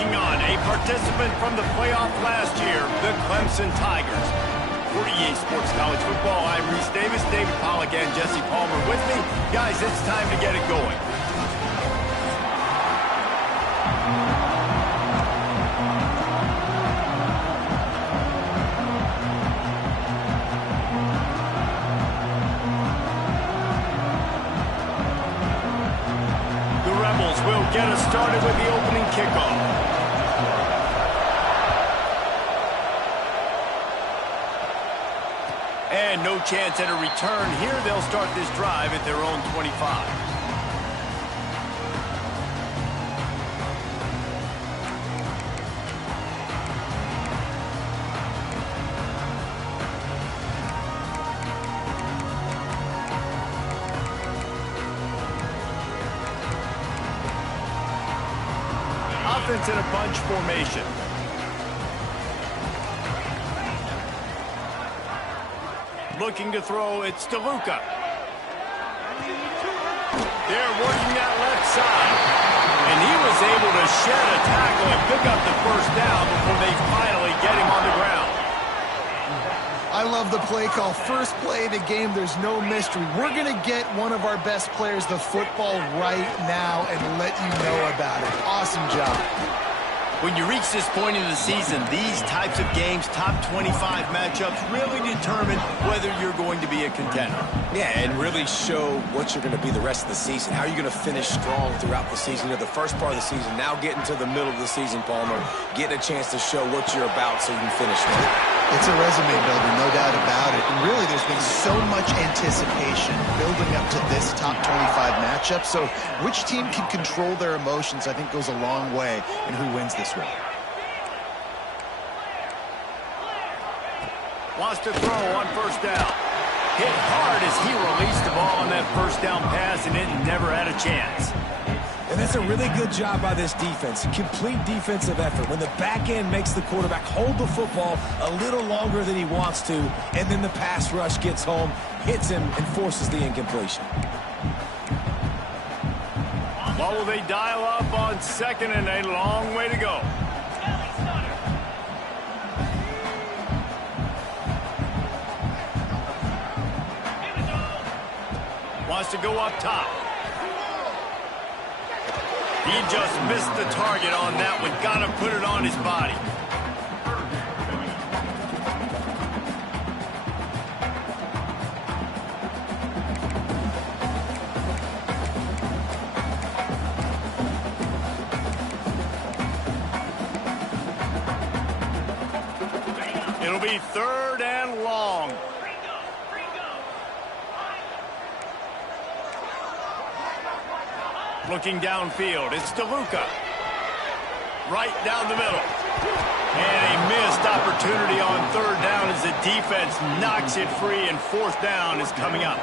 taking on a participant from the playoff last year, the Clemson Tigers. For EA Sports College Football, I'm Reese Davis, David Pollack, and Jesse Palmer with me. Guys, it's time to get it going. Will get us started with the opening kickoff. And no chance at a return here. They'll start this drive at their own 25. Offense in a bunch formation. Looking to throw, it's DeLuca. They're working that left side. And he was able to shed a tackle and pick up the first down before they finally get him on the ground. I love the play call. First play of the game, there's no mystery. We're going to get one of our best players the football right now and let you know about it. Awesome job. When you reach this point in the season, these types of games, top 25 matchups, really determine whether you're going to be a contender. Yeah, and really show what you're going to be the rest of the season. How are you going to finish strong throughout the season? You know, the first part of the season, now getting to the middle of the season, Palmer, getting a chance to show what you're about so you can finish strong. It's a resume builder, no doubt about it. And really, there's been so much anticipation building up to this top 25 matchup. So which team can control their emotions, I think, goes a long way in who wins this one. Wants to throw on first down. Hit hard as he released the ball on that first down pass, and it never had a chance. And that's a really good job by this defense. Complete defensive effort. When the back end makes the quarterback hold the football a little longer than he wants to, and then the pass rush gets home, hits him, and forces the incompletion. What will they dial up on second and a long way to go? Wants to go up top. He just missed the target on that one. Got to put it on his body. It'll be third and long. Looking downfield, it's DeLuca. Right down the middle. And a missed opportunity on third down as the defense knocks it free, and fourth down is coming up.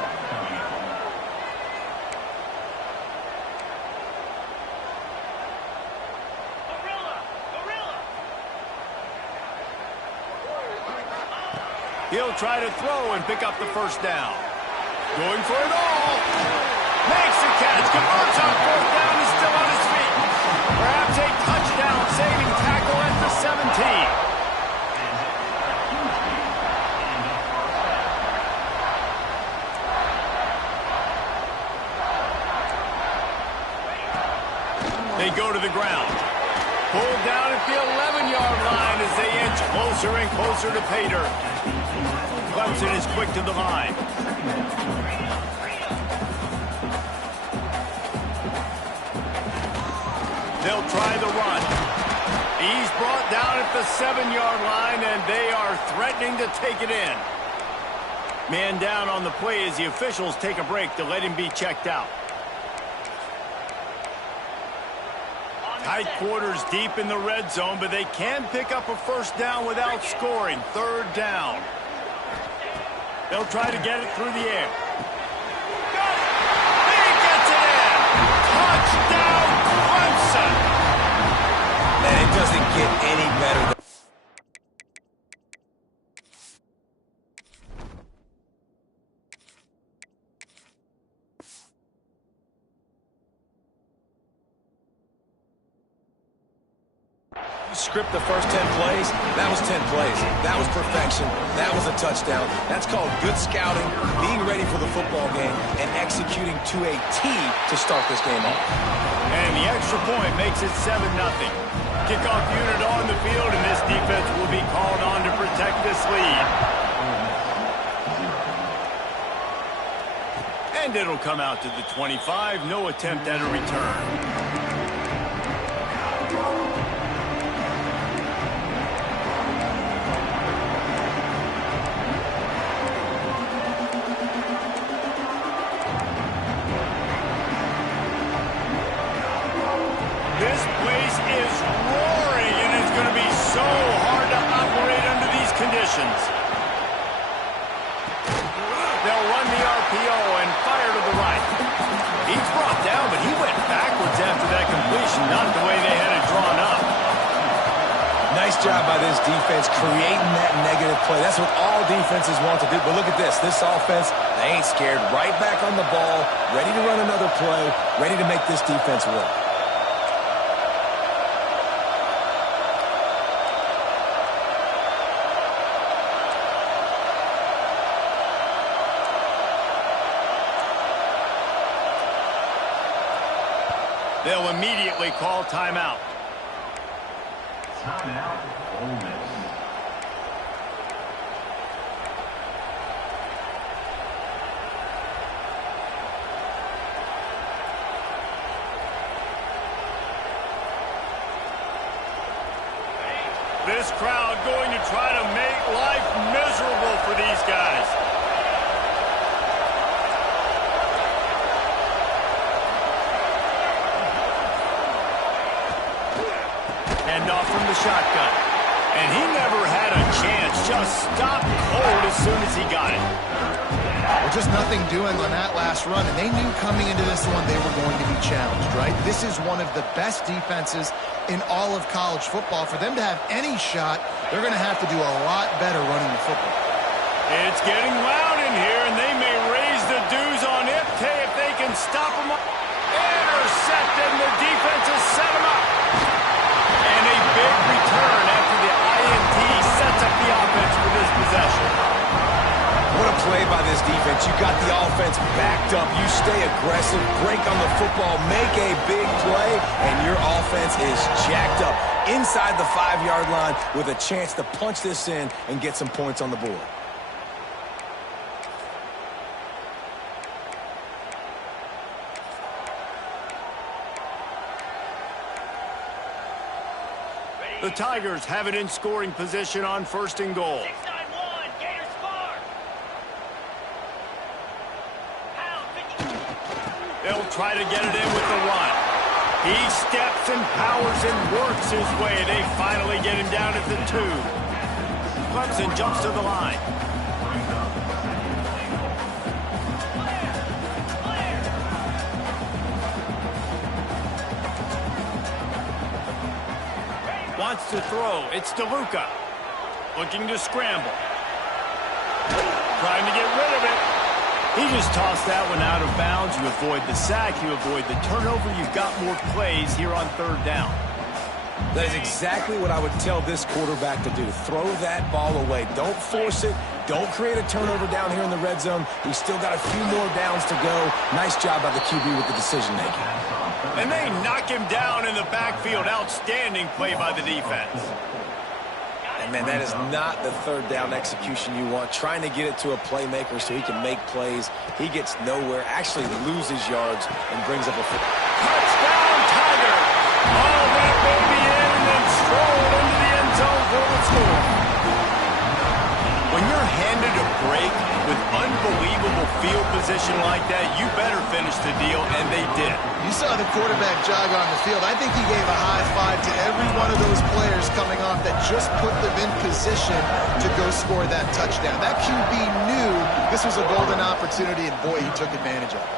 He'll try to throw and pick up the first down. Going for it all. Makes the catch, converts on fourth down, is still on his feet. Perhaps a touchdown-saving tackle at the 17. They go to the ground. Pulled down at the 11-yard line as they inch closer and closer to pay dirt. Clemson is quick to the line. They'll try the run. He's brought down at the 7-yard line, and they are threatening to take it in. Man down on the play as the officials take a break to let him be checked out. Tight quarters deep in the red zone, but they can pick up a first down without scoring. Third down. They'll try to get it through the air. He gets it in! Touchdown, Clemson! Man, it doesn't get any better than script the first 10 plays, that was 10 plays. That was perfection. That was a touchdown. That's called good scouting, being ready for the football game, and executing to a T to start this game off. And the extra point makes it 7-0. Kickoff unit on the field, and this defense will be called on to protect this lead. And it'll come out to the 25. No attempt at a return. This place is roaring, and it's going to be so hard to operate under these conditions. They'll run the RPO and fire to the right. He's brought down, but he went backwards after that completion, not the way they had it drawn up. Nice job by this defense creating that negative play. That's what all defenses want to do. But look at this. This offense, they ain't scared. Right back on the ball, ready to run another play, ready to make this defense work. They'll immediately call timeout. Timeout, Ole Miss. This crowd going to try to make life miserable for these guys. Off from the shotgun. And he never had a chance. Just stopped cold as soon as he got it. Well, just nothing doing on that last run, and they knew coming into this one they were going to be challenged, right? This is one of the best defenses in all of college football. For them to have any shot, they're going to have to do a lot better running the football. It's getting loud in here, and they may raise the dues on Ipte if they can stop him. Intercepted, and the defense has set him up. And a big return after the INT sets up the offense for this possession. What a play by this defense. You got the offense backed up. You stay aggressive, break on the football, make a big play, and your offense is jacked up inside the 5-yard line with a chance to punch this in and get some points on the board. The Tigers have it in scoring position on 1st and goal. 6-9-1, Gators score. They'll try to get it in with the run. He steps and powers and works his way. They finally get him down at the 2. Clemson jumps to the line. Wants to throw. It's DeLuca. Looking to scramble. Trying to get rid of it. He just tossed that one out of bounds. You avoid the sack. You avoid the turnover. You've got more plays here on 3rd down. That is exactly what I would tell this quarterback to do. Throw that ball away. Don't force it. Don't create a turnover down here in the red zone. We still got a few more downs to go. Nice job by the QB with the decision-making. And they knock him down in the backfield. Outstanding play by the defense. And, man, that is not the 3rd down execution you want. Trying to get it to a playmaker so he can make plays. He gets nowhere, actually loses yards, and brings up a touchdown, Tiger. All that baby in and then strolled into the end zone for the score. When you're handed a break with unbelievable field position like that, you better finish the deal, and they did. You saw the quarterback jog on the field. I think he gave a high five to every one of those players coming off that just put them in position to go score that touchdown. That QB knew this was a golden opportunity, and boy, he took advantage of it.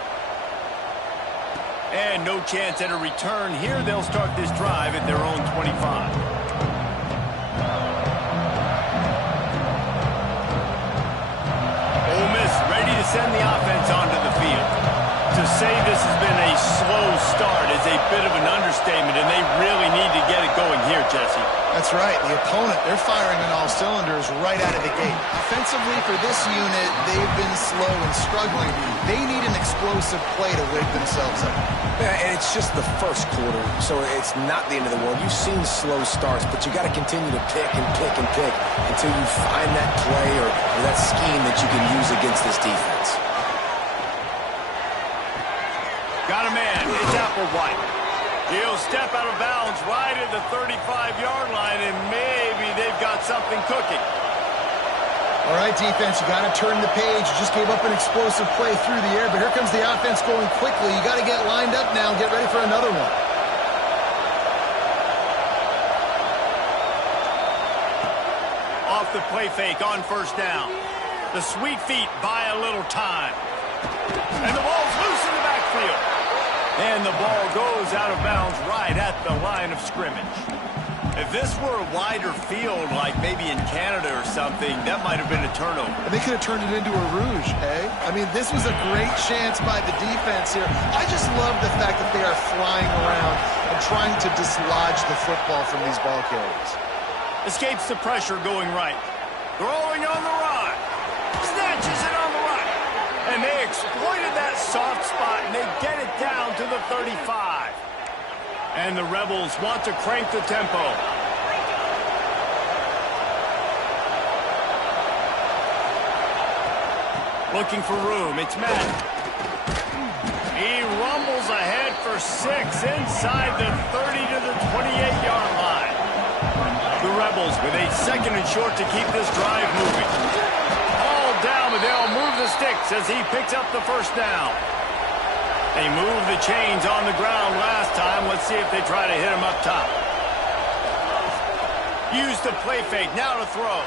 And no chance at a return here. They'll start this drive at their own 25. Ole Miss ready to send the offense onto the field. To say this has been a slow start is a bit of an understatement, and they really need to get it going here, Jesse. That's right. The opponent, they're firing on all cylinders right out of the gate. Offensively, for this unit, they've been slow and struggling. They need an explosive play to wake themselves up. Yeah, and it's just the first quarter, so it's not the end of the world. You've seen slow starts, but you got to continue to pick and pick and pick until you find that play or that scheme that you can use against this defense. Got a man. It's Applewhite. He'll step out of bounds right at the 35-yard line, and maybe they've got something cooking. All right, defense, you got to turn the page. You just gave up an explosive play through the air, but here comes the offense going quickly. You got to get lined up now and get ready for another one. Off the play fake on first down. The sweet feet buy a little time. And the ball's loose in the backfield. And the ball goes out of bounds right at the line of scrimmage. If this were a wider field, like maybe in Canada or something, that might have been a turnover. And they could have turned it into a rouge, eh? I mean, this was a great chance by the defense here. I just love the fact that they are flying around and trying to dislodge the football from these ball carriers. Escapes the pressure going right. Throwing on the run. Snatches it on the right. And they exploited that soft spot, and they get it down to the 35. And the Rebels want to crank the tempo. Looking for room. It's Matt. He rumbles ahead for 6 inside the 30 to the 28-yard line. The Rebels with a second and short to keep this drive moving. All down, but they'll move the sticks as he picks up the first down. They moved the chains on the ground last time. Let's see if they try to hit him up top. Use the play fake. Now to throw.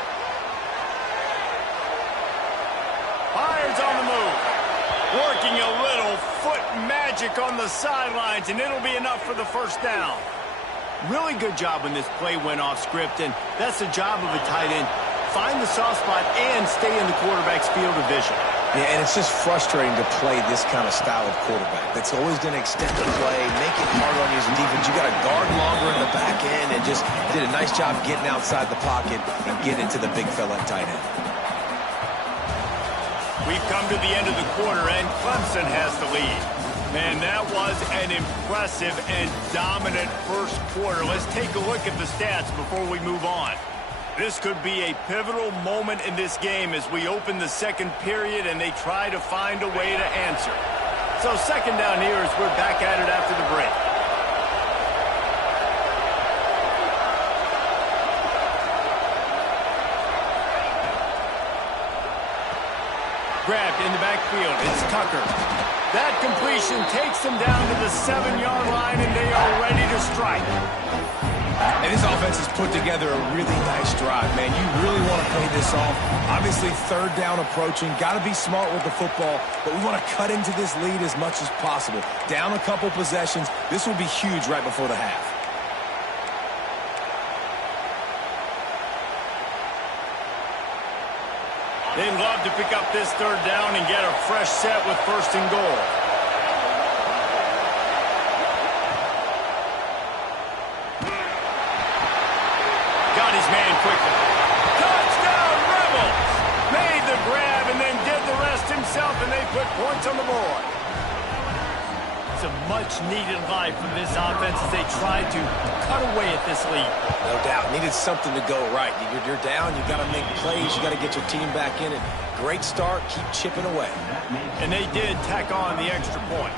Fires on the move. Working a little foot magic on the sidelines, and it'll be enough for the first down. Really good job when this play went off script, and that's the job of a tight end. Find the soft spot and stay in the quarterback's field of vision. Yeah, and it's just frustrating to play this kind of style of quarterback. That's always going to extend the play, make it hard on you as a defense. You got to guard longer in the back end, and just did a nice job getting outside the pocket and getting into the big fella at tight end. We've come to the end of the quarter, and Clemson has the lead. Man, that was an impressive and dominant first quarter. Let's take a look at the stats before we move on. This could be a pivotal moment in this game as we open the second period and they try to find a way to answer. So second down here as we're back at it after the break. Grabbed in the backfield. It's Tucker. That completion takes them down to the 7-yard line, and they are ready to strike. And this offense has put together a really nice drive, man. You really want to pay this off. Obviously, third down approaching. Got to be smart with the football, but we want to cut into this lead as much as possible. Down a couple possessions. This will be huge right before the half. They'd love to pick up this third down and get a fresh set with first and goal. Got his man quickly. Touchdown, Rebels! Made the grab and then did the rest himself, and they put points on the board. It's a much-needed life from this offense as they try to cut away at this lead. No doubt. Needed something to go right. You're down. You got to make plays. You got to get your team back in it. Great start. Keep chipping away. And they did tack on the extra point.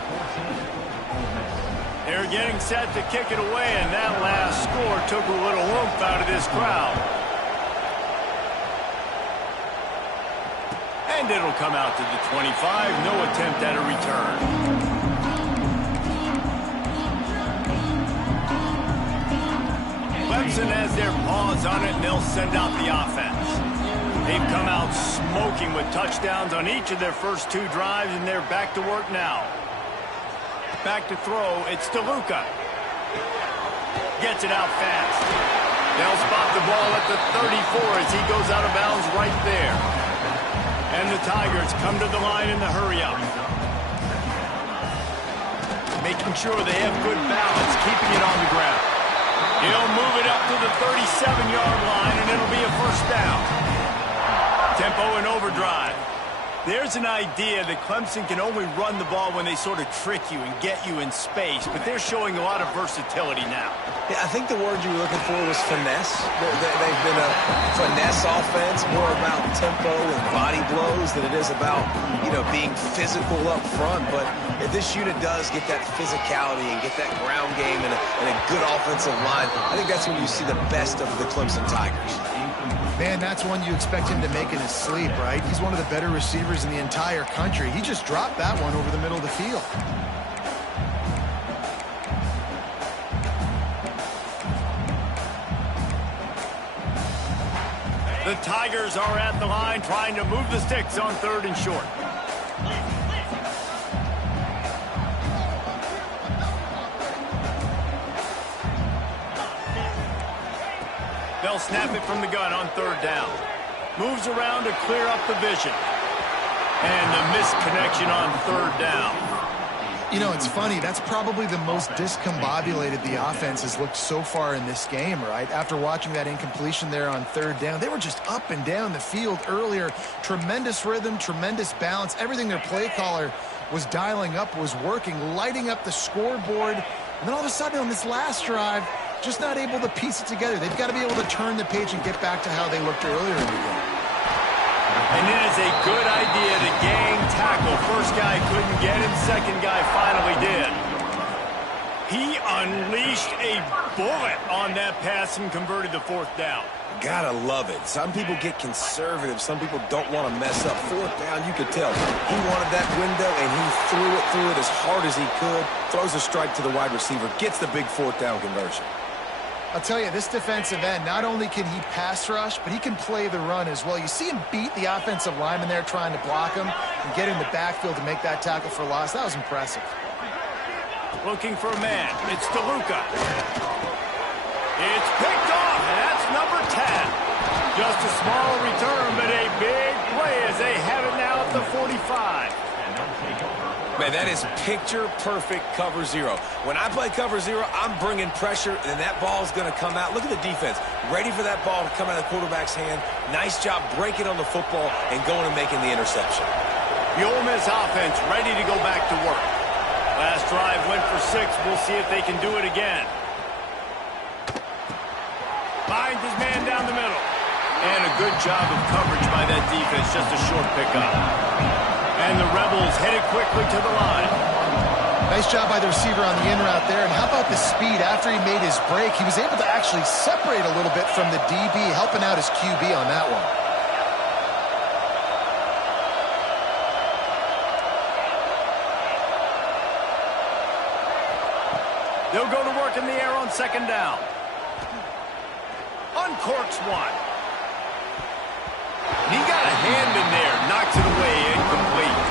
They're getting set to kick it away, and that last score took a little oomph out of this crowd. And it'll come out to the 25. No attempt at a return. Clemson has their paws on it, and they'll send out the offense. They've come out smoking with touchdowns on each of their first 2 drives, and they're back to work now. Back to throw, it's DeLuca. Gets it out fast. They'll spot the ball at the 34 as he goes out of bounds right there. And the Tigers come to the line in the hurry-up. making sure they have good balance, keeping it on the ground. He'll move it up to the 37-yard line, and it'll be a first down. Tempo and overdrive. There's an idea that Clemson can only run the ball when they sort of trick you and get you in space, but they're showing a lot of versatility now. Yeah, I think the word you were looking for was finesse. They've been a finesse offense, more about tempo and body blows than it is about, being physical up front. But if this unit does get that physicality and get that ground game and a good offensive line, I think that's when you see the best of the Clemson Tigers. Man, that's one you expect him to make in his sleep, right? He's one of the better receivers in the entire country. He just dropped that one over the middle of the field. The Tigers are at the line trying to move the sticks on 3rd and short. They'll snap it from the gun on 3rd down. Moves around to clear up the vision. And the missed connection on 3rd down. It's funny. That's probably the most discombobulated the offense has looked so far in this game, right? After watching that incompletion there on 3rd down, they were just up and down the field earlier. Tremendous rhythm, tremendous balance. Everything their play caller was dialing up was working, lighting up the scoreboard. And then all of a sudden on this last drive, just not able to piece it together. They've got to be able to turn the page and get back to how they looked earlier in the game. And it is a good idea to gang tackle. First guy couldn't get him. Second guy finally did. He unleashed a bullet on that pass and converted the 4th down. Gotta love it. Some people get conservative. Some people don't want to mess up. 4th down, you could tell. He wanted that window, and he threw it as hard as he could. Throws a strike to the wide receiver. Gets the big 4th down conversion. I'll tell you, this defensive end, not only can he pass rush, but he can play the run as well. You see him beat the offensive lineman there trying to block him and get in the backfield to make that tackle for loss. That was impressive. Looking for a man. It's DeLuca. It's picked off, and that's number 10. Just a small return, but a big play as they have it now at the 45. Man, that is picture-perfect cover zero. When I play cover zero, I'm bringing pressure, and that ball's going to come out. Look at the defense. Ready for that ball to come out of the quarterback's hand. Nice job breaking on the football and going and making the interception. The Ole Miss offense ready to go back to work. Last drive went for 6. We'll see if they can do it again. Finds his man down the middle. And a good job of coverage by that defense. Just a short pickup. And the Rebels headed quickly to the line. Nice job by the receiver on the in route there. And how about the speed after he made his break? He was able to actually separate a little bit from the DB, helping out his QB on that one. They'll go to work in the air on 2nd down. Uncorks one. He got a hand in there, knocks it away, incomplete.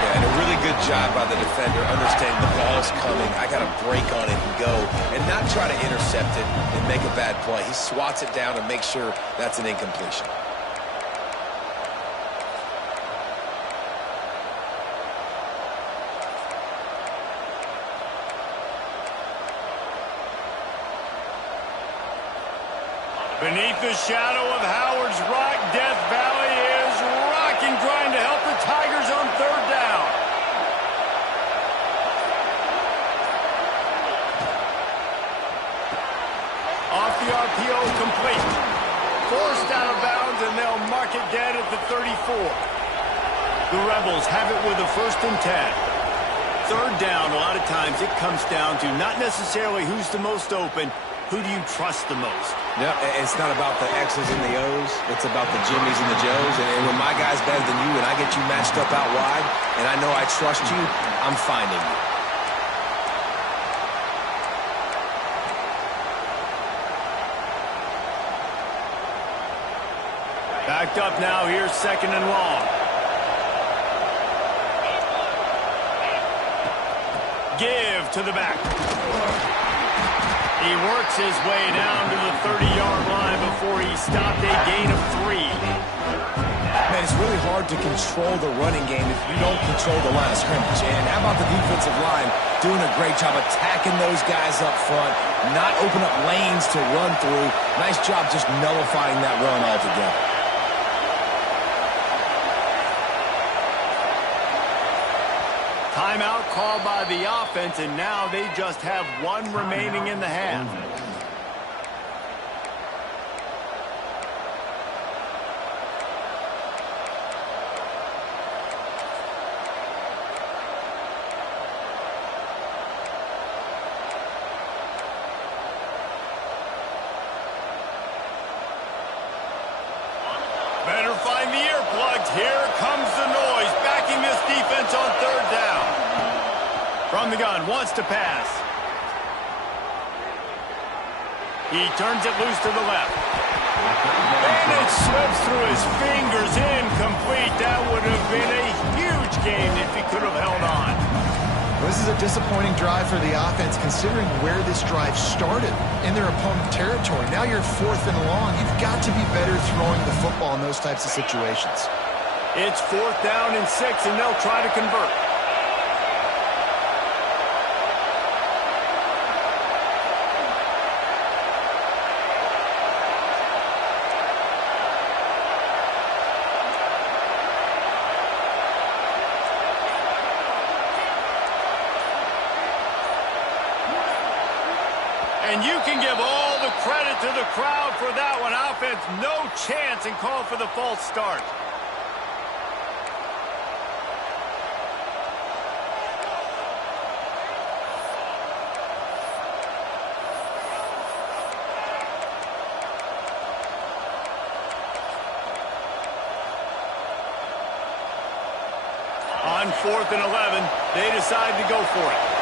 Yeah, and a really good job by the defender, understanding the ball's coming. I got to break on it and go, and not try to intercept it and make a bad play. He swats it down and makes sure that's an incompletion. Beneath the shadow of Howard's Rock, Death Valley is rocking, trying to help the Tigers on 3rd down. Off the RPO, complete. Forced out of bounds, and they'll mark it dead at the 34. The Rebels have it with a 1st and 10. 3rd down, a lot of times it comes down to not necessarily who's the most open, who do you trust the most? Yeah, it's not about the X's and the O's. It's about the Jimmies and the Joes. And when my guy's better than you and I get you matched up out wide, and I know I trust you, I'm finding you. Backed up now, here's 2nd and long. Give to the back. He works his way down to the 30-yard line before he stopped a gain of 3. Man, it's really hard to control the running game if you don't control the line of scrimmage. And how about the defensive line doing a great job attacking those guys up front, not open up lanes to run through. Nice job just nullifying that run altogether. Timeout called by the offense, and now they just have one remaining in the half. Better find the earplugs. Here comes the noise, backing this defense on third down. From the gun, wants to pass. He turns it loose to the left. And it slips through his fingers, incomplete. That would have been a huge game if he could have held on. This is a disappointing drive for the offense, considering where this drive started in their opponent territory. Now you're 4th and long. You've got to be better throwing the football in those types of situations. It's 4th down and 6, and they'll try to convert. And you can give all the credit to the crowd for that one. Offense, no chance, and call for the false start. On 4th and 11, they decide to go for it.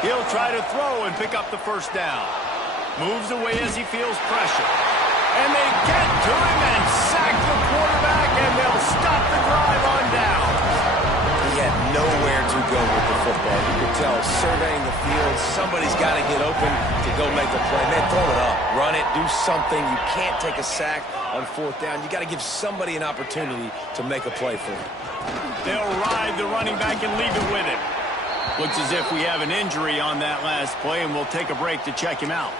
He'll try to throw and pick up the first down. Moves away as he feels pressure. And they get to him and sack the quarterback, and they'll stop the drive on down. He had nowhere to go with the football. You could tell, surveying the field, somebody's got to get open to go make the play. Man, throw it up. Run it. Do something. You can't take a sack on 4th down. You got to give somebody an opportunity to make a play for him. They'll ride the running back and leave it with him. Looks as if we have an injury on that last play, and we'll take a break to check him out.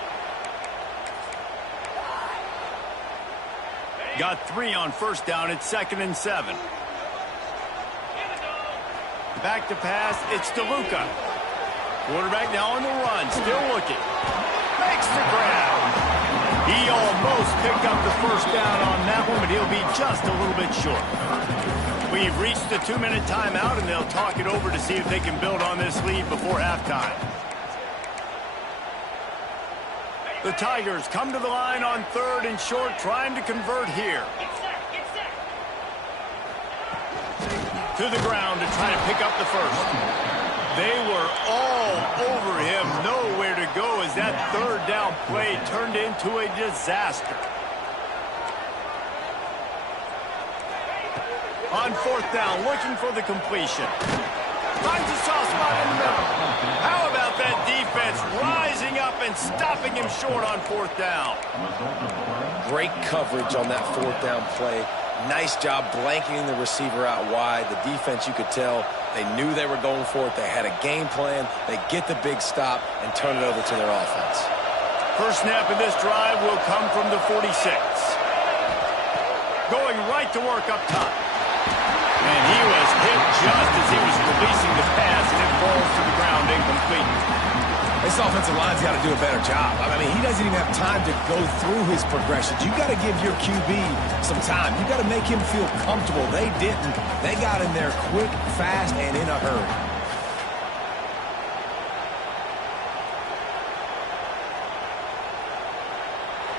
Got 3 on 1st down. It's 2nd and 7. Back to pass. It's DeLuca. Quarterback now on the run. Still looking. Makes the grab. He almost picked up the first down on that one, but he'll be just a little bit short. We've reached the 2-minute timeout, and they'll talk it over to see if they can build on this lead before halftime. The Tigers come to the line on 3rd and short, trying to convert here. To the ground to try to pick up the first. They were all over him, nowhere to go as that 3rd down play turned into a disaster. On 4th down, looking for the completion. Finds a soft spot in the middle. How about that defense rising up and stopping him short on 4th down? Great coverage on that 4th down play. Nice job blanketing the receiver out wide. The defense, you could tell, they knew they were going for it. They had a game plan. They get the big stop and turn it over to their offense. First snap of this drive will come from the 46. Going right to work up top. And he was hit just as he was releasing the pass, and it falls to the ground incomplete. This offensive line's got to do a better job. I mean, he doesn't even have time to go through his progressions. You got to give your QB some time. You got to make him feel comfortable. They didn't. They got in there quick, fast, and in a hurry.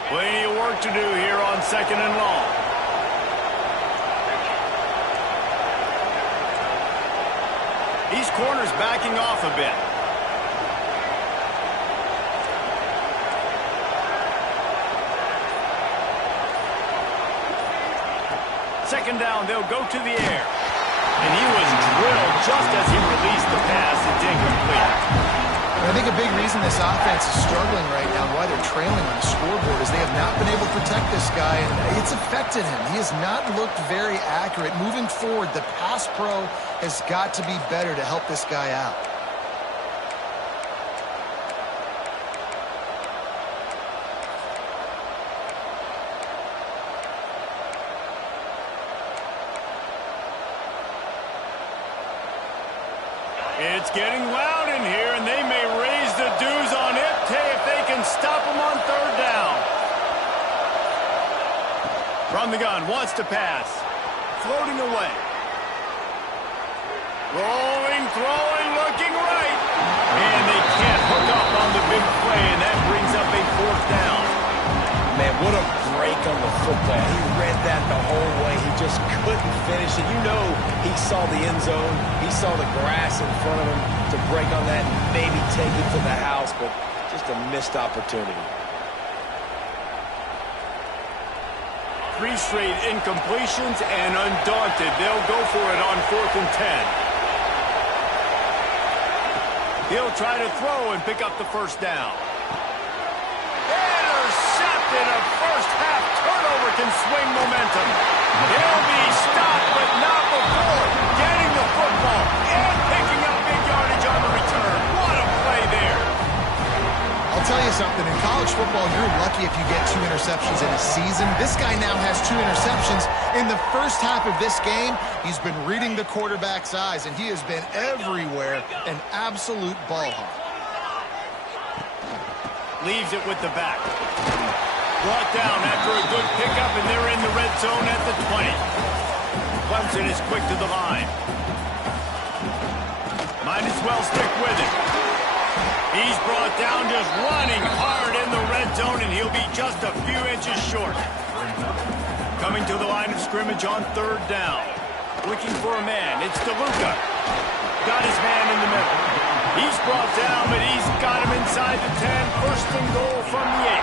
Plenty of work to do here on 2nd and long. These corners backing off a bit. Second down, they'll go to the air. And he was drilled just as he released the pass. It's incomplete. And I think a big reason this offense is struggling right now and why they're trailing on the scoreboard is they have not been able to protect this guy, and it's affected him. He has not looked very accurate. Moving forward, the pass pro has got to be better to help this guy out. It's getting loud in here, and they may raise the dues on it if they can stop him on third down. From the gun, wants to pass. Floating away. Rolling, throwing, looking right. And they can't hook up on the big play, and that brings up a fourth down. Man, what a break on the football. He read that the whole way. He just couldn't finish it. You know he saw the end zone. He saw the grass in front of him to break on that and maybe take it to the house, but just a missed opportunity. 3 straight incompletions, and undaunted, they'll go for it on 4th and 10. He'll try to throw and pick up the first down. Intercepted. A first-half turnover can swing momentum. He'll be stopped, but not before getting the football and picking up big yardage on the return. What a play there. I'll tell you something. In college football, you're lucky if you get 2 interceptions in a season. This guy now has 2 interceptions. In the first half of this game, he's been reading the quarterback's eyes, and he has been everywhere, an absolute ball hawk. Leaves it with the back. Brought down after a good pickup, and they're in the red zone at the 20. Clemson is quick to the line. Might as well stick with it. He's brought down just running hard in the red zone, and he'll be just a few inches short. Coming to the line of scrimmage on 3rd down. Looking for a man. It's DeLuca. Got his man in the middle. He's brought down, but he's got him inside the 10. First and goal from the 8.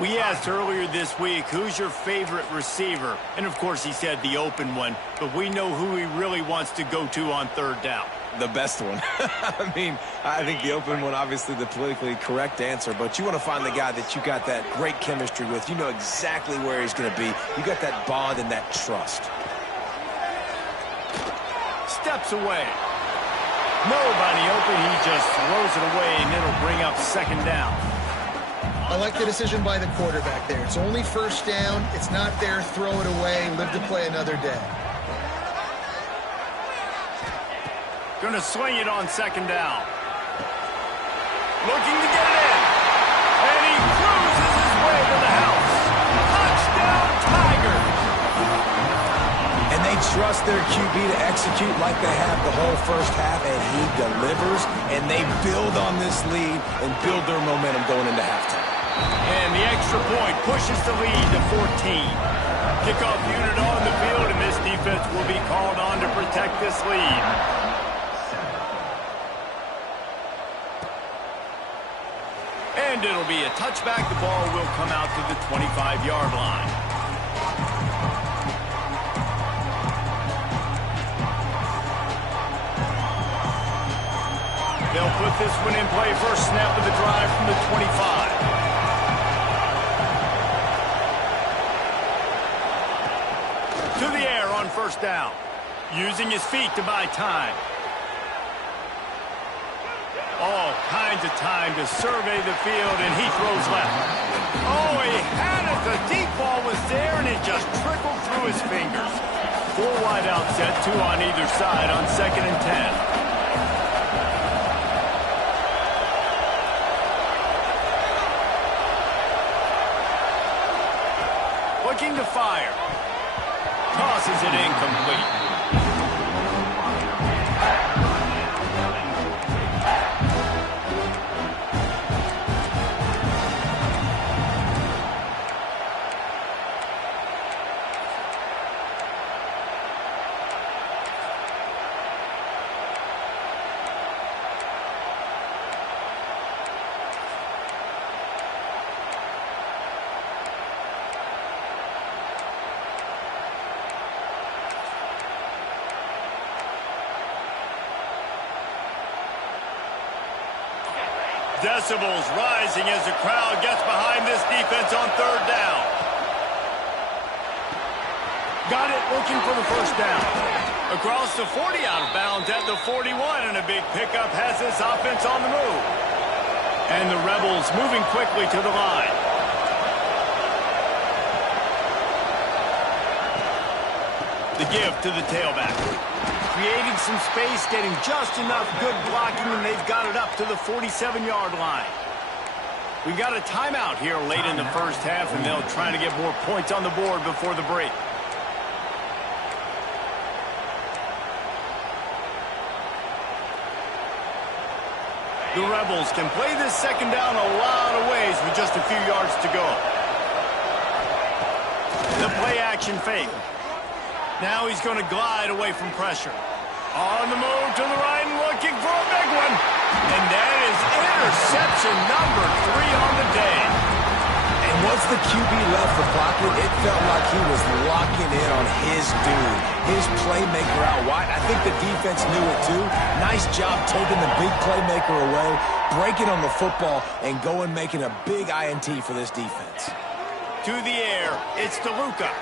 We asked earlier this week, who's your favorite receiver? And, of course, he said the open one. But we know who he really wants to go to on 3rd down. The best one. I mean, I think the open one, obviously the politically correct answer, but you want to find the guy that you got that great chemistry with. You know exactly where he's going to be. You got that bond and that trust. Steps away. Nobody open. He just throws it away, and it'll bring up 2nd down. I like the decision by the quarterback there. It's only 1st down. It's not there. Throw it away. Live to play another day. Going to swing it on 2nd down. Looking to get it in. And he cruises his way to the house. Touchdown, Tigers. And they trust their QB to execute like they have the whole first half, and he delivers, and they build on this lead and build their momentum going into halftime. And the extra point pushes the lead to 14. Kickoff unit on the field, and this defense will be called on to protect this lead. And it'll be a touchback. The ball will come out to the 25-yard line. They'll put this one in play. First snap of the drive from the 25. To the air on 1st down. Using his feet to buy time. All kinds of time to survey the field, and he throws left. Oh, he had it. The deep ball was there, and it just trickled through his fingers. 4 wide out set, 2 on either side on 2nd and 10. Looking to fire. Tosses it incomplete. decibels rising as the crowd gets behind this defense on third down. Got it, looking for the first down. Across the 40, out of bounds at the 41, and a big pickup has this offense on the move. And the Rebels moving quickly to the line. The give to the tailback. Creating some space, getting just enough good blocking, and they've got it up to the 47-yard line. We've got a timeout here late in the first half, and they'll try to get more points on the board before the break. The Rebels can play this second down a lot of ways with just a few yards to go. The play-action fake. Now he's going to glide away from pressure. On the move to the right and looking for a big one. And that is interception number 3 on the day. And once the QB left the pocket, it felt like he was locking in on his dude, his playmaker out wide. I think the defense knew it too. Nice job taking the big playmaker away, breaking on the football, and going making a big INT for this defense. To the air, it's DeLuca.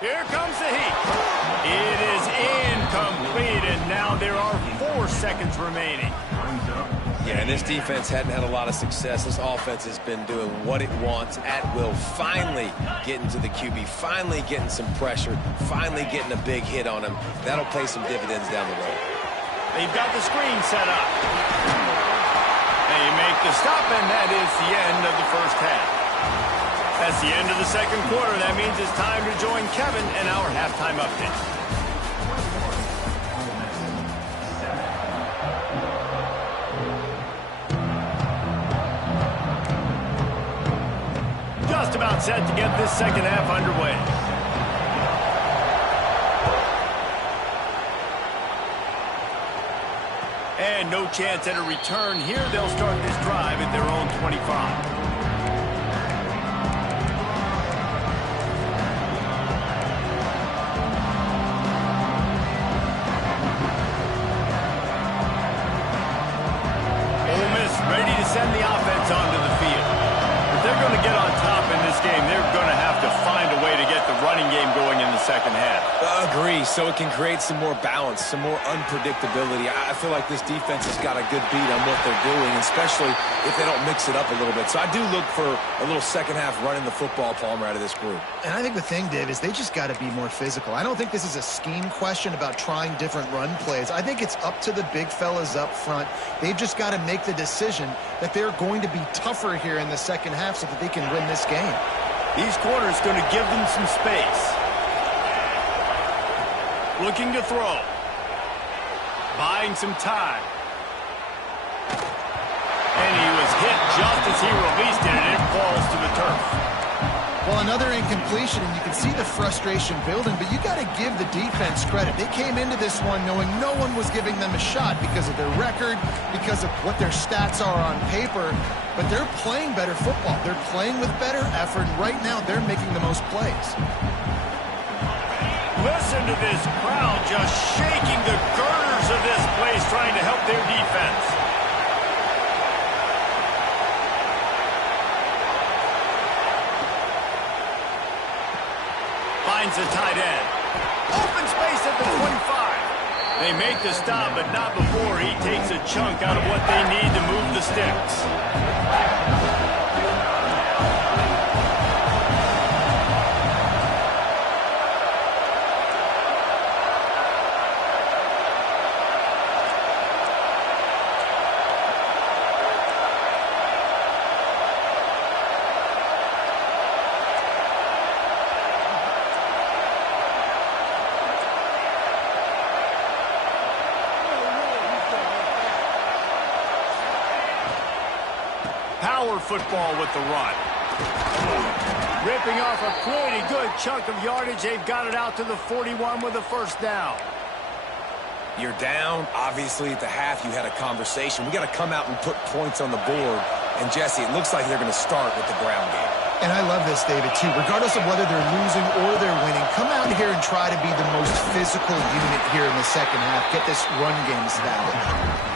Here comes the heat. It is incomplete, and now there are 4 seconds remaining. Yeah, and this defense hadn't had a lot of success. This offense has been doing what it wants at will, finally getting to the QB, finally getting some pressure, finally getting a big hit on him. That'll pay some dividends down the road. They've got the screen set up. They make the stop, and that is the end of the first half. That's the end of the second quarter. That means it's time to join Kevin in our halftime update. Just about set to get this second half underway. And no chance at a return here. They'll start this drive at their own 25. Send the offense onto the field. If they're going to get on top in this game, they're going to have to find a way to get the running game going in the second half. Agree, so it can create some more balance, some more unpredictability. I feel like this defense has got a good beat on what they're doing, especially if they don't mix it up a little bit. So I do look for a little second half running the football, Palmer, out of this group. And I think the thing, Dave, is they just got to be more physical. I don't think this is a scheme question about trying different run plays. I think it's up to the big fellas up front. They've just got to make the decision that they're going to be tougher here in the second half so that they can win this game. These corners going to give them some space. Looking to throw. Buying some time. And he was hit just as he released it, and it falls to the turf. Well, another incompletion, and you can see the frustration building, but you got to give the defense credit. They came into this one knowing no one was giving them a shot because of their record, because of what their stats are on paper, but they're playing better football. They're playing with better effort, and right now they're making the most plays. Listen to this crowd just shaking the girders of this place, trying to help their defense. Finds the tight end. Open space at the 25. They make the stop, but not before he takes a chunk out of what they need to move the sticks. Power football with the run. Ripping off a pretty good chunk of yardage. They've got it out to the 41 with a first down. You're down. Obviously, at the half, you had a conversation. We got to come out and put points on the board. And, Jesse, it looks like they're going to start with the ground game. And I love this, David, too. Regardless of whether they're losing or they're winning, come out here and try to be the most physical unit here in the second half. Get this run game established.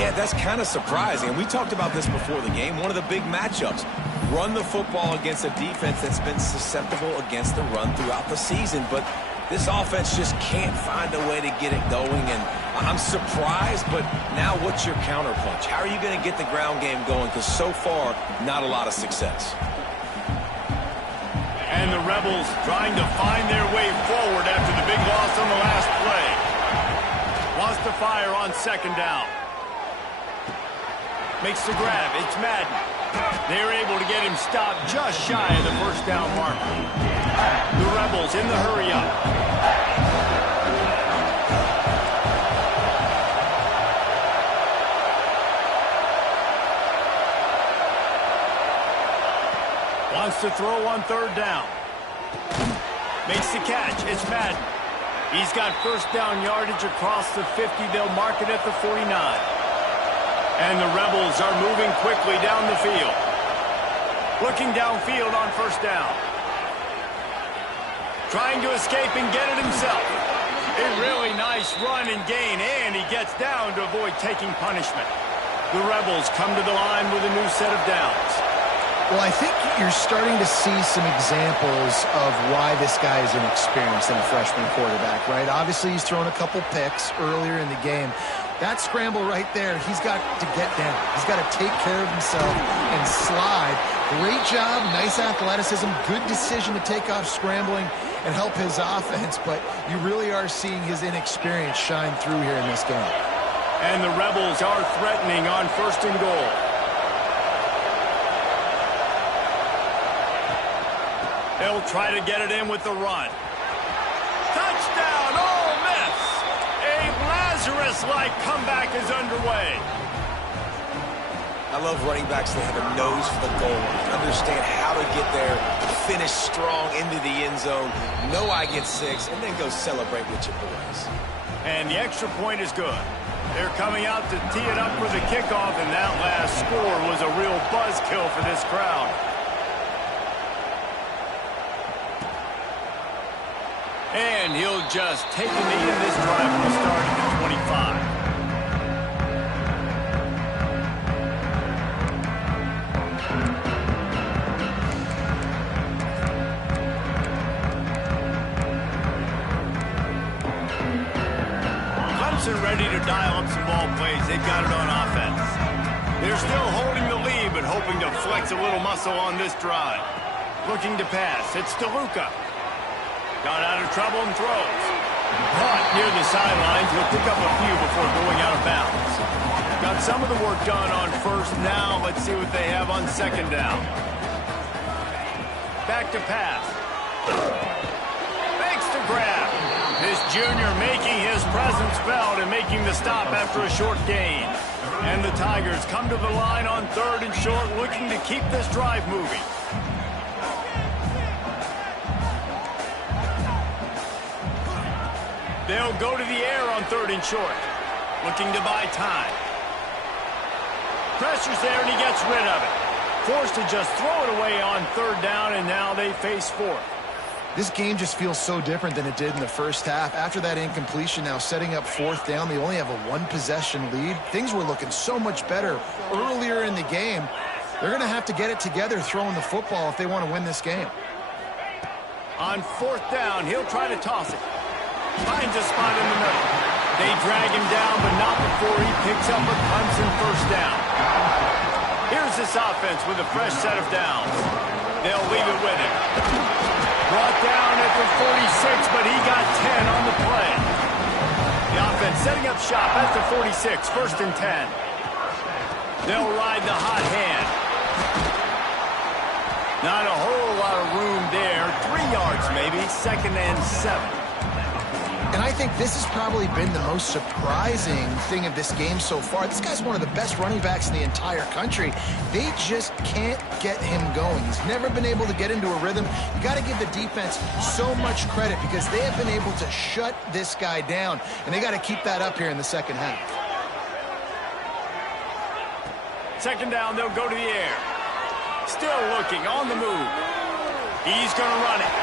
Yeah, that's kind of surprising. And we talked about this before the game. One of the big matchups. Run the football against a defense that's been susceptible against the run throughout the season. But this offense just can't find a way to get it going. And I'm surprised, but now what's your counterpunch? How are you going to get the ground game going? Because so far, not a lot of success. And the Rebels trying to find their way forward after the big loss on the last play. Wants to fire on second down. Makes the grab. It's Madden. They're able to get him stopped just shy of the first down mark. The Rebels in the hurry-up. Wants to throw on third down. Makes the catch. It's Madden. He's got first down yardage across the 50. They'll mark it at the 49. And the Rebels are moving quickly down the field. Looking downfield on first down. Trying to escape and get it himself. A really nice run and gain, and he gets down to avoid taking punishment. The Rebels come to the line with a new set of downs. Well, I think you're starting to see some examples of why this guy is inexperienced in a freshman quarterback, right? Obviously, he's thrown a couple picks earlier in the game. That scramble right there, he's got to get down. He's got to take care of himself and slide. Great job, nice athleticism, good decision to take off scrambling and help his offense, but you really are seeing his inexperience shine through here in this game. And the Rebels are threatening on first and goal. They'll try to get it in with the run. Touchdown, Ole Miss! A Lazarus-like comeback is underway. I love running backs that have a nose for the goal. Understand how to get there, finish strong into the end zone, know I get 6, and then go celebrate with your boys. And the extra point is good. They're coming out to tee it up for the kickoff, and that last score was a real buzzkill for this crowd. And he'll just take a knee, and this drive will start at the 25. Clemson ready to dial up some ball plays. They've got it on offense. They're still holding the lead, but hoping to flex a little muscle on this drive. Looking to pass. It's DeLuca. Got out of trouble and throws. Caught near the sidelines. He'll pick up a few before going out of bounds. Got some of the work done on first. Now let's see what they have on second down. Back to pass. Makes the grab. This junior making his presence felt and making the stop after a short gain. And the Tigers come to the line on third and short, looking to keep this drive moving. They'll go to the air on third and short. Looking to buy time. Pressure's there, and he gets rid of it. Forced to just throw it away on third down, and now they face fourth. This game just feels so different than it did in the first half. After that incompletion, now setting up fourth down, they only have a one-possession lead. Things were looking so much better earlier in the game. They're going to have to get it together throwing the football if they want to win this game. On fourth down, he'll try to toss it. Finds a spot in the middle. They drag him down, but not before he picks up a Clemson first down. Here's this offense with a fresh set of downs. They'll leave it with him. Brought down at the 46, but he got 10 on the play. The offense setting up shop at the 46, first and 10. They'll ride the hot hand. Not a whole lot of room there. 3 yards maybe, second and 7. And I think this has probably been the most surprising thing of this game so far. This guy's one of the best running backs in the entire country. They just can't get him going. He's never been able to get into a rhythm. You got to give the defense so much credit because they have been able to shut this guy down. And they got to keep that up here in the second half. Second down, they'll go to the air. Still looking, on the move. He's going to run it.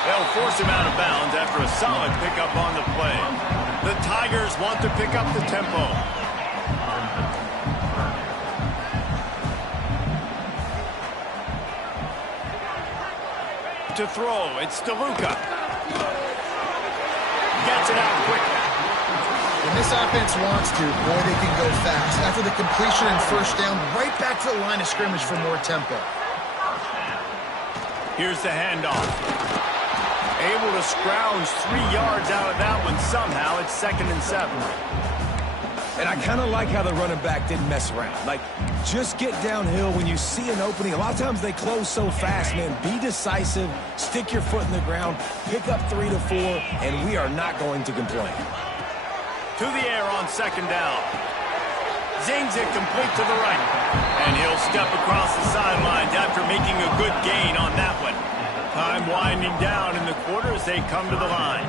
They'll force him out of bounds after a solid pickup on the play. The Tigers want to pick up the tempo. to throw. It's DeLuca. Gets it out quickly. When this offense wants to, boy, they can go fast. After the completion and first down, right back to the line of scrimmage for more tempo. Here's the handoff. Able to scrounge 3 yards out of that one somehow. It's 2nd and 7. And I kind of like how the running back didn't mess around. Like, just get downhill when you see an opening. A lot of times they close so fast, man. Be decisive, stick your foot in the ground, pick up 3 to 4, and we are not going to complain. To the air on 2nd down. Zings it complete to the right. And he'll step across the sidelines after making a good gain on that one. Time winding down in the quarter as they come to the line.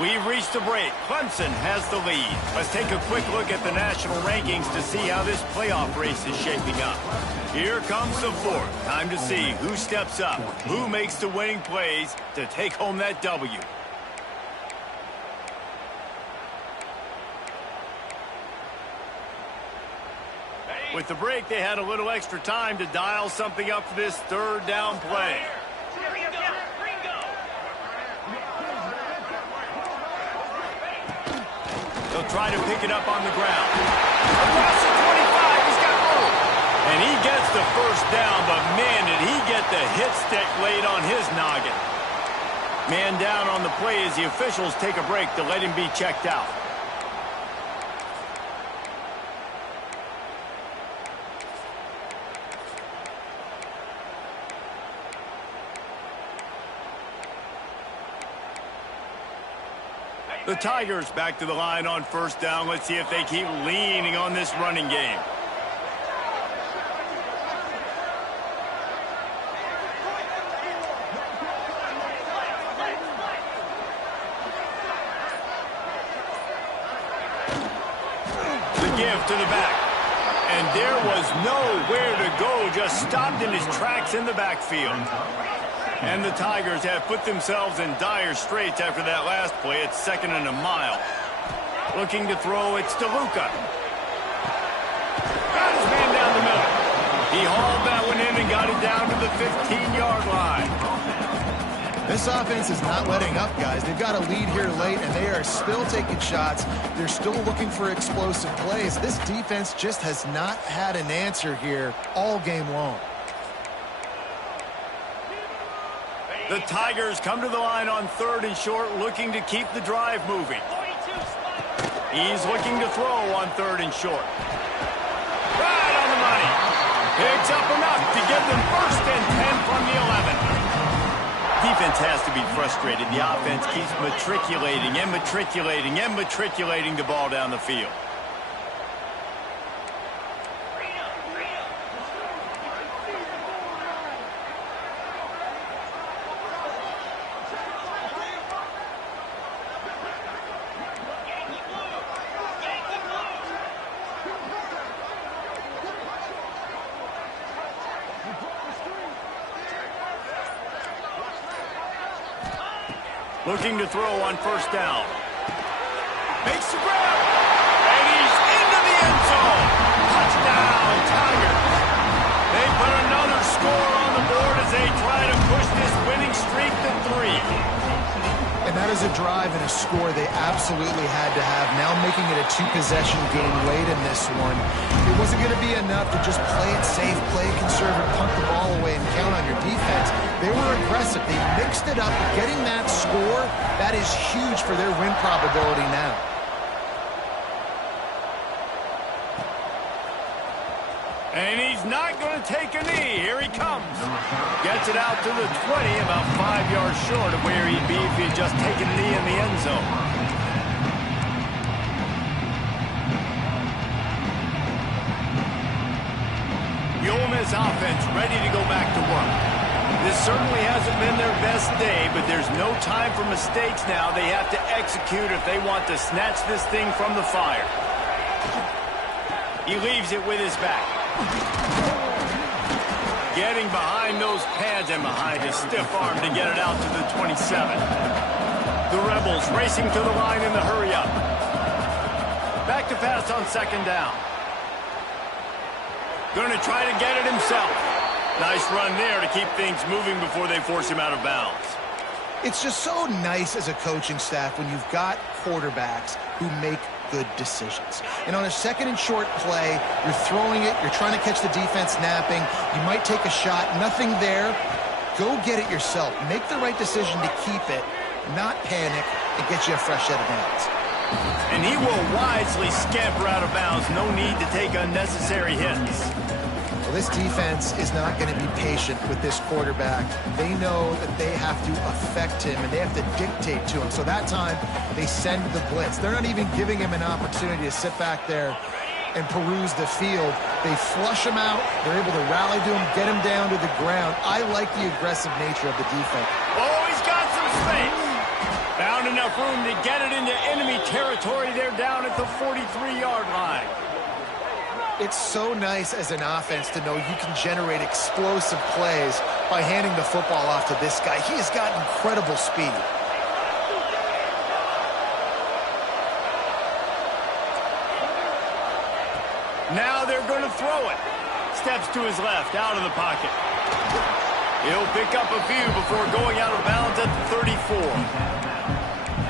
We've reached the break. Clemson has the lead. Let's take a quick look at the national rankings to see how this playoff race is shaping up. Here comes the fourth. Time to see who steps up, who makes the winning plays to take home that W. With the break, they had a little extra time to dial something up for this 3rd down play. He'll try to pick it up on the ground. Across the 25, he's got room. And he gets the first down, but man, did he get the hit stick laid on his noggin. Man down on the play as the officials take a break to let him be checked out. The Tigers back to the line on 1st down. Let's see if they keep leaning on this running game. The give to the back. And there was nowhere to go, just stopped in his tracks in the backfield. And the Tigers have put themselves in dire straits after that last play. It's 2nd and a mile. Looking to throw, it's DeLuca. Got his man down the middle. He hauled that one in and got it down to the 15-yard line. This offense is not letting up, guys. They've got a lead here late, and they are still taking shots. They're still looking for explosive plays. This defense just has not had an answer here all game long. The Tigers come to the line on 3rd and short, looking to keep the drive moving. He's looking to throw on 3rd and short. Right on the money. Picks up enough to give them 1st and 10 from the 11. Defense has to be frustrated. The offense keeps matriculating and matriculating and matriculating the ball down the field. Looking to throw on 1st down. Makes the grab. And he's into the end zone. Touchdown, Tigers. They put another score on the board as they try to push this winning streak to 3. And that is a drive and a score they absolutely had to have. Now making it a 2-possession game late in this one. It wasn't going to be enough to just play it safe, play it conservative, punt the ball away, and count on your defense. They were aggressive. They mixed it up. Getting that score, that is huge for their win probability now. And he's not going to take a knee. Here he comes. Gets it out to the 20, about 5 yards short of where he'd be if he had just taken a knee in the end zone. The Ole Miss offense ready to go back to work. This certainly hasn't been their best day, but there's no time for mistakes now. They have to execute if they want to snatch this thing from the fire. He leaves it with his back. Getting behind those pads and behind a stiff arm to get it out to the 27. The Rebels racing to the line in the hurry-up. Back to pass on second down. Going to try to get it himself. Nice run there to keep things moving before they force him out of bounds. It's just so nice as a coaching staff when you've got quarterbacks who make good decisions. And on a second and short play, you're throwing it, you're trying to catch the defense napping, you might take a shot, nothing there. Go get it yourself. Make the right decision to keep it, not panic, and get you a fresh set of downs. And he will wisely scamper out of bounds. No need to take unnecessary hits. Well, this defense is not going to be patient with this quarterback. They know that they have to affect him, and they have to dictate to him. So that time, they send the blitz. They're not even giving him an opportunity to sit back there and peruse the field. They flush him out. They're able to rally to him, get him down to the ground. I like the aggressive nature of the defense. Oh, he's got some space. Found enough room to get it into enemy territory. They're down at the 43-yard line. It's so nice as an offense to know you can generate explosive plays by handing the football off to this guy. He has got incredible speed. Now they're going to throw it. Steps to his left, out of the pocket. He'll pick up a few before going out of bounds at the 34.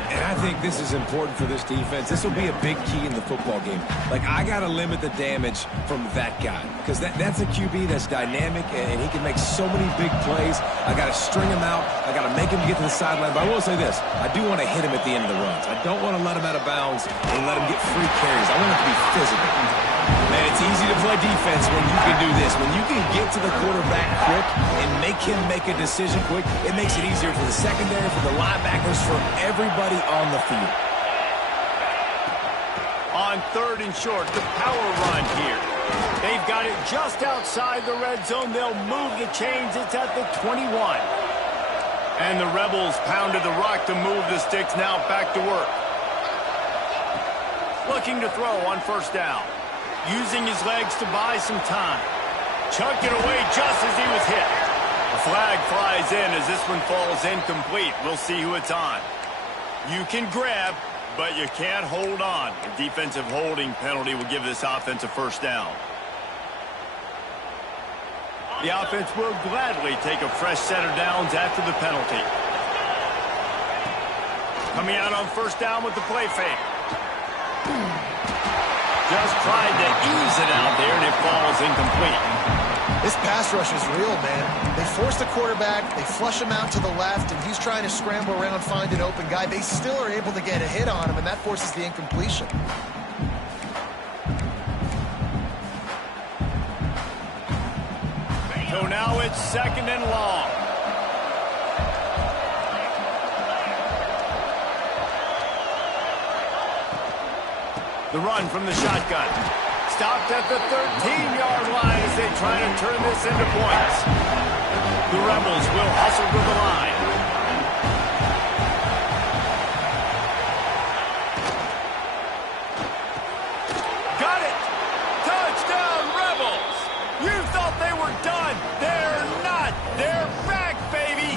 And I think this is important for this defense. This will be a big key in the football game. Like, I got to limit the damage from that guy because that's a QB that's dynamic, and he can make so many big plays. I got to string him out. I got to make him get to the sideline. But I will say this. I do want to hit him at the end of the runs. I don't want to let him out of bounds and let him get free carries. I want him to be physical. Man, it's easy to play defense when you can do this. When you can get to the quarterback quick and make him make a decision quick, it makes it easier for the secondary, for the linebackers, for everybody on the field. On third and short, the power run here. They've got it just outside the red zone. They'll move the chains. It's at the 21. And the Rebels pounded the rock to move the sticks. Now back to work. Looking to throw on first down. Using his legs to buy some time. Chucked it away just as he was hit. The flag flies in as this one falls incomplete. We'll see who it's on. You can grab, but you can't hold on. A defensive holding penalty will give this offense a first down. The offense will gladly take a fresh set of downs after the penalty. Coming out on first down with the play fake. Just tried to ease it out there, and it falls incomplete. This pass rush is real, man. They force the quarterback, they flush him out to the left, and he's trying to scramble around, find an open guy. They still are able to get a hit on him, and that forces the incompletion. So now it's second and long. The run from the shotgun. Stopped at the 13-yard line as they try to turn this into points. The Rebels will hustle to the line. Got it! Touchdown, Rebels! You thought they were done. They're not. They're back, baby!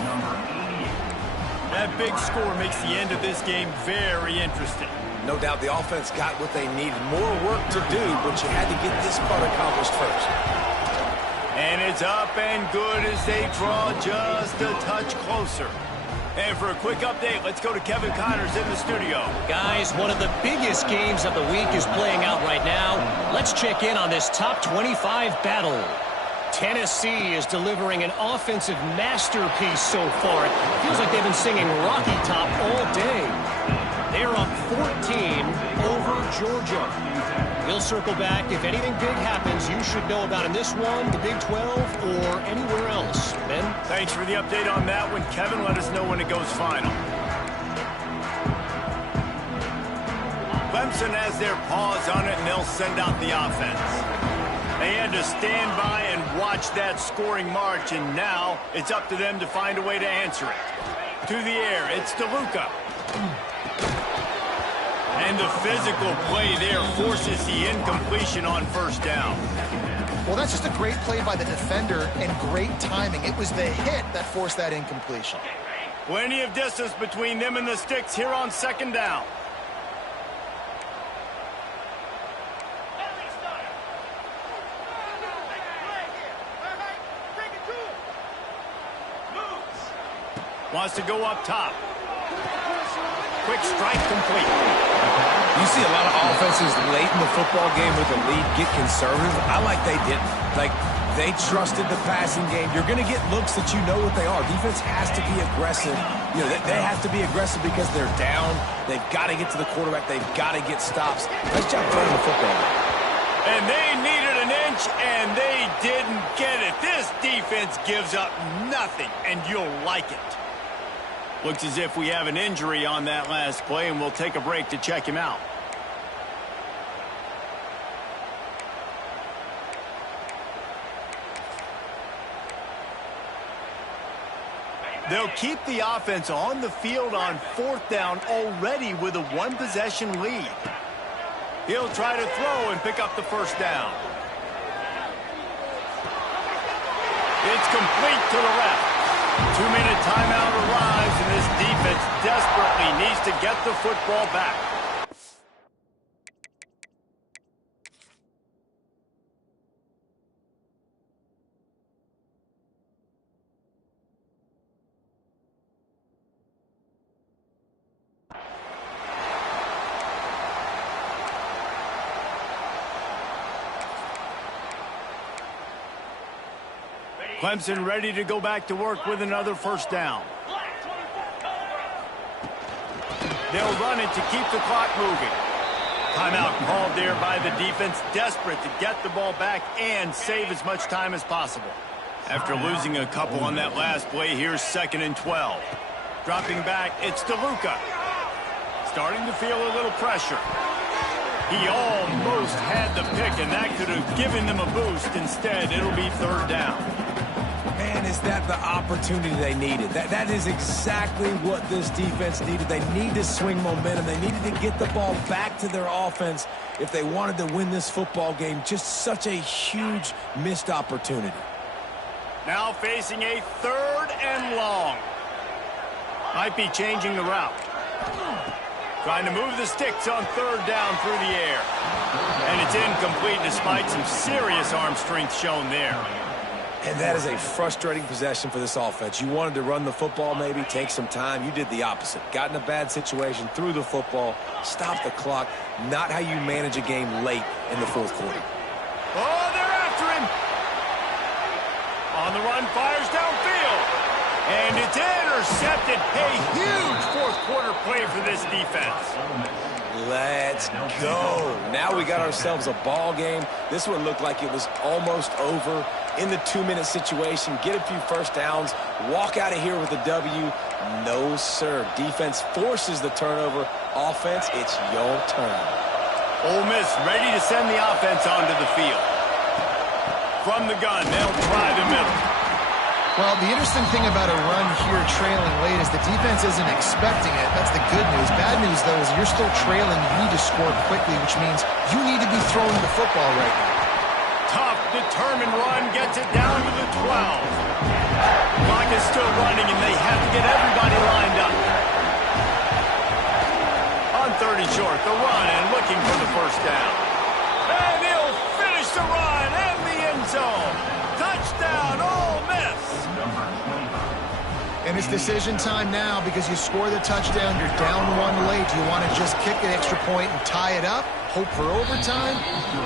That big score makes the end of this game very interesting. No doubt the offense got what they needed. More work to do, but you had to get this part accomplished first. And it's up and good as they draw just a touch closer. And for a quick update, let's go to Kevin Connors in the studio. Guys, one of the biggest games of the week is playing out right now. Let's check in on this top 25 battle. Tennessee is delivering an offensive masterpiece so far. It feels like they've been singing Rocky Top all day. They're up 14 over Georgia. We'll circle back. If anything big happens, you should know about in this one, the Big 12, or anywhere else. Ben? Thanks for the update on that one, Kevin. Let us know when it goes final. Clemson has their paws on it, and they'll send out the offense. They had to stand by and watch that scoring march, and now it's up to them to find a way to answer it. To the air, it's DeLuca. And the physical play there forces the incompletion on first down. Well, that's just a great play by the defender and great timing. It was the hit that forced that incompletion. Plenty of distance between them and the sticks here on second down. Wants to go up top. Quick strike complete. You see a lot of offenses late in the football game with a lead get conservative. I like they didn't. Like, they trusted the passing game. You're going to get looks that you know what they are. Defense has to be aggressive. You know, they have to be aggressive because they're down. They've got to get to the quarterback. They've got to get stops. Nice job throwing the football. And they needed an inch, and they didn't get it. This defense gives up nothing, and you'll like it. Looks as if we have an injury on that last play, and we'll take a break to check him out. They'll keep the offense on the field on fourth down already with a one-possession lead. He'll try to throw and pick up the first down. It's complete to the left. 2-minute timeout arrives, and this defense desperately needs to get the football back. Clemson ready to go back to work with another first down. They'll run it to keep the clock moving. Timeout called there by the defense, desperate to get the ball back and save as much time as possible. After losing a couple on that last play, here's 2nd and 12. Dropping back, it's DeLuca. Starting to feel a little pressure. He almost had the pick, and that could have given them a boost. Instead, it'll be 3rd down. Man, is that the opportunity they needed? That is exactly what this defense needed. They need to swing momentum. They needed to get the ball back to their offense if they wanted to win this football game. Just such a huge missed opportunity. Now facing a 3rd and long. Might be changing the route. Trying to move the sticks on 3rd down through the air. And it's incomplete despite some serious arm strength shown there. And that is a frustrating possession for this offense. You wanted to run the football, maybe take some time. You did the opposite. Got in a bad situation, threw the football, stopped the clock. Not how you manage a game late in the 4th quarter. Oh, they're after him. On the run, fires downfield. And it's intercepted. A huge 4th quarter play for this defense. Let's go. Now we got ourselves a ball game. This one looked like it was almost over. In the 2-minute situation, get a few first downs, walk out of here with a W. No, sir. Defense forces the turnover. Offense, it's your turn. Ole Miss ready to send the offense onto the field. From the gun, they'll try the middle. Well, the interesting thing about a run here trailing late is the defense isn't expecting it. That's the good news. Bad news, though, is you're still trailing. You need to score quickly, which means you need to be throwing the football right now. Tough, determined run gets it down to the 12. Clock is still running, and they have to get everybody lined up. On 3rd and short, the run and looking for the first down. And he'll finish the run and the end zone. Touchdown, Ole Miss. And it's decision time now because you score the touchdown, you're down 1 late. Do you want to just kick an extra point and tie it up, hope for overtime?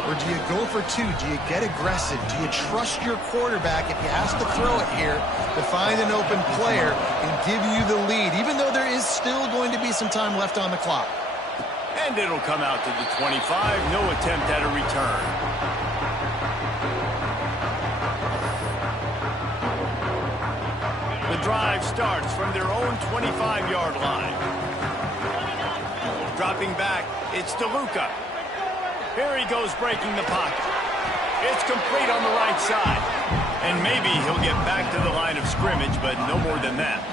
Or do you go for 2? Do you get aggressive? Do you trust your quarterback if he has to throw it here to find an open player and give you the lead, even though there is still going to be some time left on the clock? And it'll come out to the 25. No attempt at a return. The drive starts from their own 25-yard line. Dropping back, it's DeLuca. Here he goes breaking the pocket. It's complete on the right side. And maybe he'll get back to the line of scrimmage, but no more than that.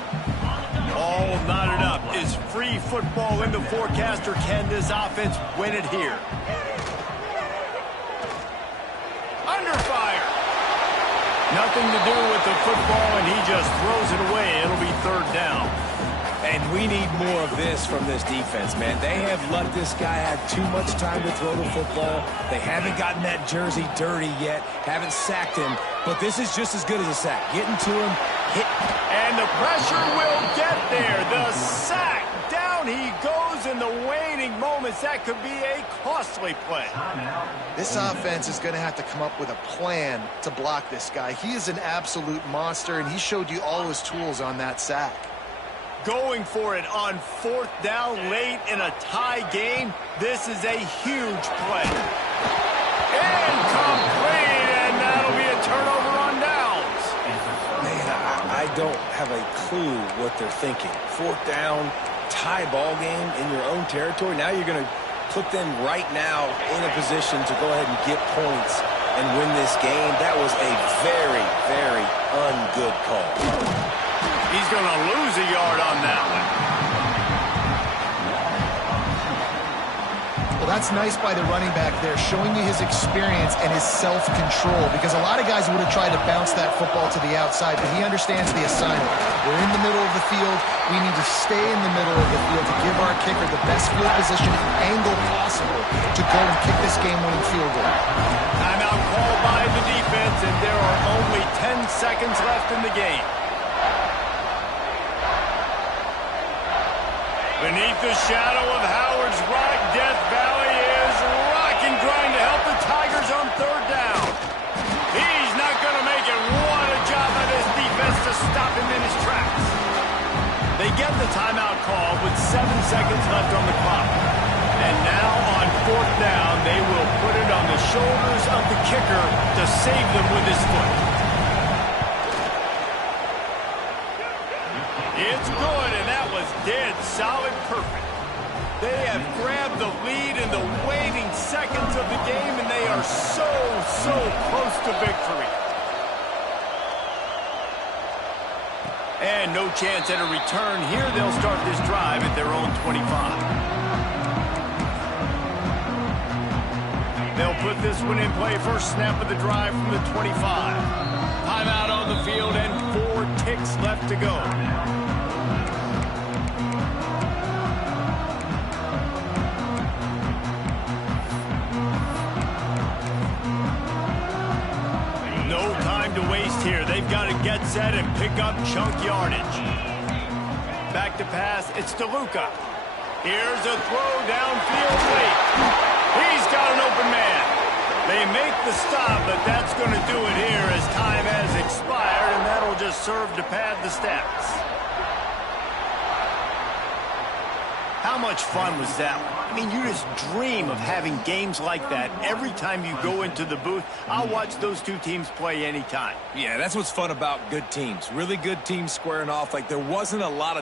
All knotted up. Is free football in the forecast, or can this offense win it here? Under fire. nothing to do with the football, and he just throws it away. It'll be third down. And we need more of this from this defense, man. They have let this guy have too much time to throw the football. They haven't gotten that jersey dirty yet, haven't sacked him, but this is just as good as a sack. Getting to him, hit. And the pressure will get there. The sack. Down he goes in the waning moments. That could be a costly play. This offense is going to have to come up with a plan to block this guy. He is an absolute monster, and he showed you all his tools on that sack. Going for it on fourth down late in a tie game. This is a huge play. Incomplete, and that'll be a turnover on downs. Man, I don't have a clue what they're thinking. Fourth down, tie ball game in your own territory. Now you're going to put them right now in a position to go ahead and get points and win this game. That was a very, very ungood call. He's going to lose a yard on that one. Well, that's nice by the running back there, showing you his experience and his self-control, because a lot of guys would have tried to bounce that football to the outside, but he understands the assignment. We're in the middle of the field. We need to stay in the middle of the field to give our kicker the best field position angle possible to go and kick this game-winning field goal. Timeout called by the defense, and there are only 10 seconds left in the game. Beneath the shadow of Howard's Rock, Death Valley is rock and grind to help the Tigers on third down. He's not going to make it. What a job by this defense to stop him in his tracks. They get the timeout call with 7 seconds left on the clock. And now on fourth down, they will put it on the shoulders of the kicker to save them with his foot. It's good, and that was dead solid perfect. They have grabbed the lead in the waning seconds of the game, and they are so close to victory. And no chance at a return here. They'll start this drive at their own 25. They'll put this one in play. First snap of the drive from the 25. Timeout on the field and 4 ticks left to go. No time to waste here. They've got to get set and pick up chunk yardage. Back to pass. It's DeLuca. Here's a throw downfield late. He's got an open man. They make the stop, but that's going to do it here as time has expired, and that'll just serve to pad the stats. How much fun was that one? I mean, you just dream of having games like that every time you go into the booth. I'll watch those two teams play anytime. Yeah, that's what's fun about good teams. Really good teams squaring off. Like, there wasn't a lot of